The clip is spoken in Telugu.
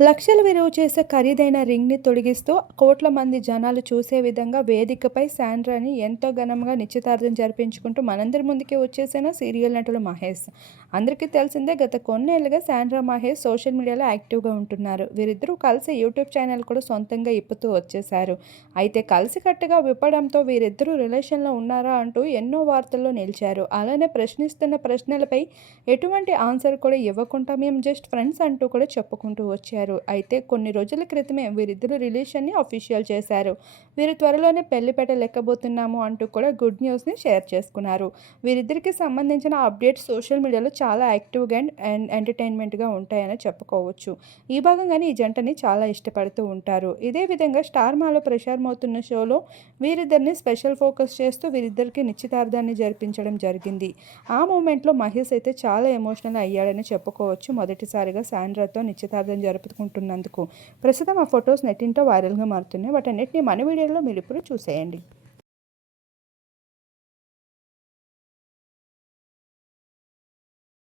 లక్షల విలువ చేసే ఖరీదైన రింగ్ని తొలగిస్తూ కోట్ల మంది జనాలు చూసే విధంగా వేదికపై శాండ్రాని ఎంతో ఘనంగా నిశ్చితార్థం జరిపించుకుంటూ మనందరి ముందుకే వచ్చేసిన సీరియల్ నటుడు మహేష్. అందరికీ తెలిసిందే గత కొన్నేళ్ళుగా శాండ్రా మహేష్ సోషల్ మీడియాలో యాక్టివ్గా ఉంటున్నారు. వీరిద్దరూ కలిసి యూట్యూబ్ ఛానల్ కూడా సొంతంగా ఇప్పుతూ వచ్చేశారు. అయితే కలిసికట్టుగా విప్పడంతో వీరిద్దరూ రిలేషన్లో ఉన్నారా అంటూ ఎన్నో వార్తల్లో నిలిచారు. అలానే ప్రశ్నిస్తున్న ప్రశ్నలపై ఎటువంటి ఆన్సర్ కూడా ఇవ్వకుండా మేము జస్ట్ ఫ్రెండ్స్ అంటూ కూడా చెప్పుకుంటూ వచ్చారు. అయితే కొన్ని రోజుల క్రితమే వీరిద్దరు రిలేషన్ని అఫీషియల్ చేశారు. వీరు త్వరలోనే పెళ్ళి పెట్టలేకపోతున్నాము అంటూ కూడా గుడ్ న్యూస్ని షేర్ చేసుకున్నారు. వీరిద్దరికి సంబంధించిన అప్డేట్స్ సోషల్ మీడియాలో చాలా యాక్టివ్గా అండ్ ఎంటర్టైన్మెంట్గా ఉంటాయని చెప్పుకోవచ్చు. ఈ భాగంగానే ఈ జంటని చాలా ఇష్టపడుతూ ఉంటారు. ఇదే విధంగా స్టార్ మాలో ప్రసారమవుతున్న షోలో వీరిద్దరిని స్పెషల్ ఫోకస్ చేస్తూ వీరిద్దరికి నిశ్చితార్థాన్ని జరిపించడం జరిగింది. ఆ మూమెంట్లో మహేష్ అయితే చాలా ఎమోషనల్ అయ్యాడని చెప్పుకోవచ్చు. మొదటిసారిగా సాండ్రాతో నిశ్చితార్థం జరుపుకుంటున్నందుకు ప్రస్తుతం ఆ ఫొటోస్ నెట్టింటో వైరల్గా మారుతున్నాయి. వాటన్నిటిని మన వీడియోలో మీరు ఇప్పుడు చూసేయండి.